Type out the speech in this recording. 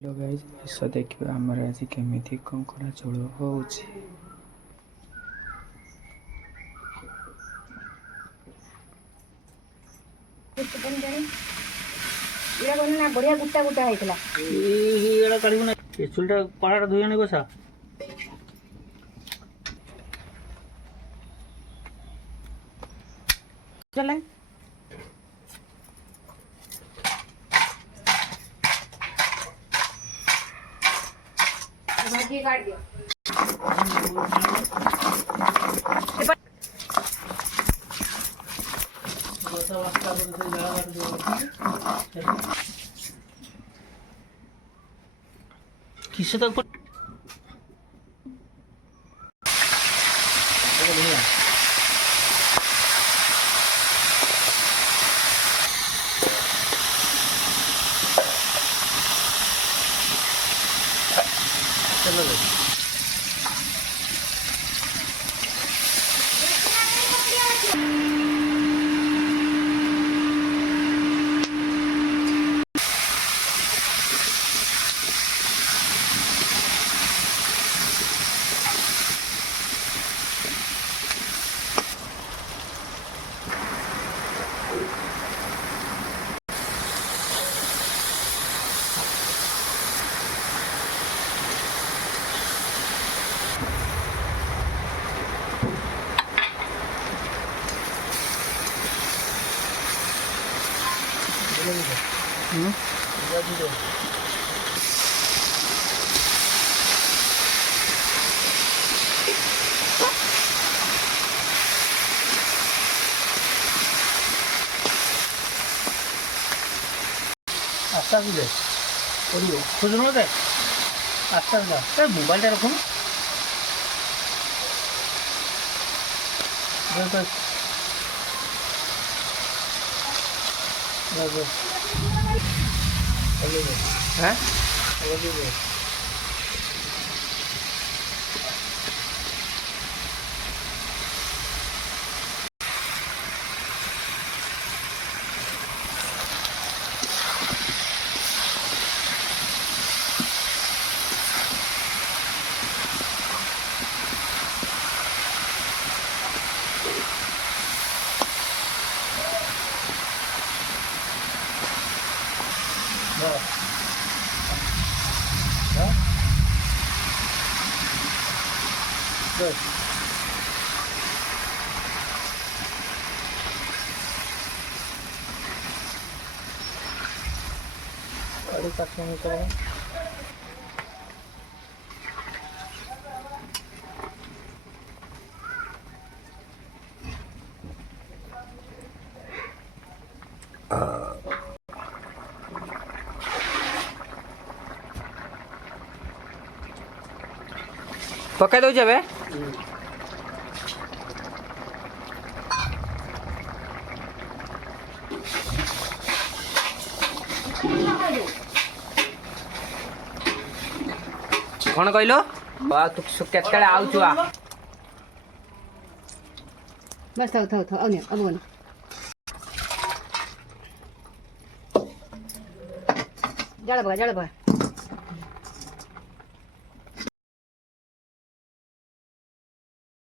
Hello guys आस देखिए आमर आज केमिति कंकड़ा झोल होउछि। बढ़िया गुटा गुटा होइतला एड़ा काढिबो ना ए चुलटा पहाड़ धोई आनी बसा चले भाजी काट दियो बसा वास्ता से जला काट दियो किसे तक चलो आस्ता से ओडियो खुजनो दे आस्ता से मोबाइल टा रखो बस बस हैं बस अरे काटने में तो पकाई दो जबे कौन कहलो तू केते आउछु आ बस थाओ अब नहीं अब नहीं जड़ बगा